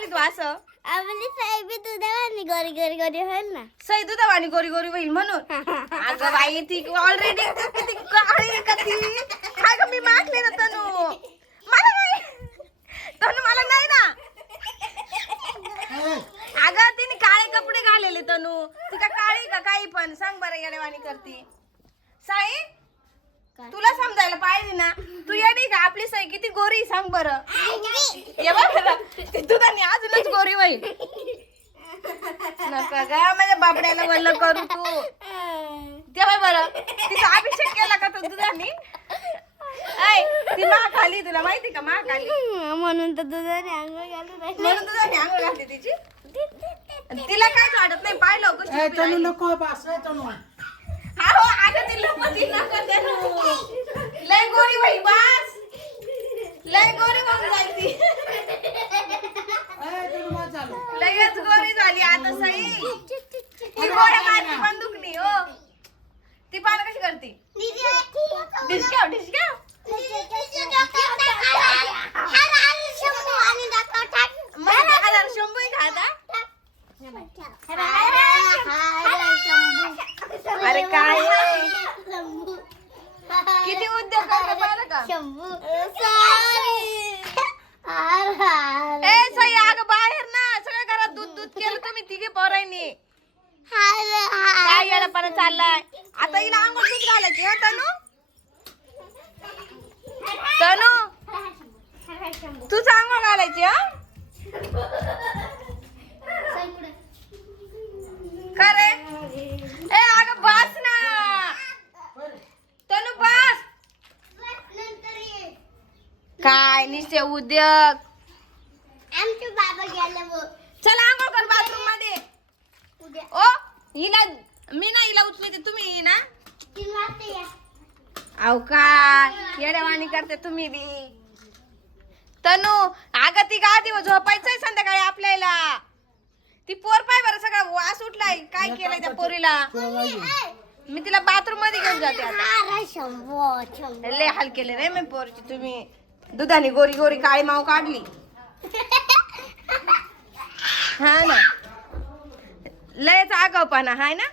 राहिली तू असं? आपली साई बी दुधावानी गोरी गोरी गोरी होईल ना. सई दुधावानी गोरी गोरी होईल म्हणून. अगं बाई ती ऑलरेडी किती काळी आहे का ती. काय ग मी मागले ना तनू. मला नाही तनू, मला नाही ना. अगं तिने काळे कपडे घालेले तनू. ती का काळी का काही पण सांग बरं येडेवाणी करती. साई तुला समजायला पाहिजे ना. तू येडी का. आपली साई किती गोरी सांग बरं. ये बघ ती दुधाने अजूनच गोरी होईल. नका ग माझ्या बाबड्याला वल्ल करू तू. तेव्हा बरं तिचा अभिषेक केला का तू दुधाने. ऐ ती खाली तुला माहिती का खाली म्हणून तर दुधाने अंघोळ घालून राहिली. म्हणून दुधाने अंघोळ घातली तिची. तिला काहीच वाटत नाही. पाहिलं तनू नको बस तनू. हा हो अगं ती लपती नका तनू. लय गोरी बाई बस. लय गोरी होऊन जाईल ती. लगेच गोरी झाली आता सई. ती गोऱ्या मारती बंदुकनी हो. ती पान कशी करती. ढिसक्याव ढिसक्याव. शंभू खाता. अरे काय किती उद्योग करते पाहिलं का. ए सई अगं बाहेर ना सगळ्या घरात दूध दूध केलं तुम्ही तिघे पोरांनी. काय येडापणा चाललाय. आता हिला अंघोळ दूध घालायची हो तनू. तनू तूच अंघोळ घालायची हा. खरे ए अगं बस ना तनू बस. काय निश्चय उद्योग. आमचे बाबा गेले वो. चला अंघोळ कर बाथरूम मध्ये. ओ हिला मी ना हिला उचलते तुम्ही ना. 3 वाजता या. अहो काय येड्यावाणी करते तुम्ही बी. तनू अगं ती गादी झोपायचंय संध्याकाळी आपल्याला. ती पोर पाय बरं सगळा वास उठलाय. काय केलंय त्या पोरीला. मी तिला बाथरूम मध्ये घेऊन जाते आता. लय हाल केले रे मी पोरची तुम्ही. दुधाने गोरी गोरी काळी माव काढली. हा ना लयच आगाऊपणा हाय ना.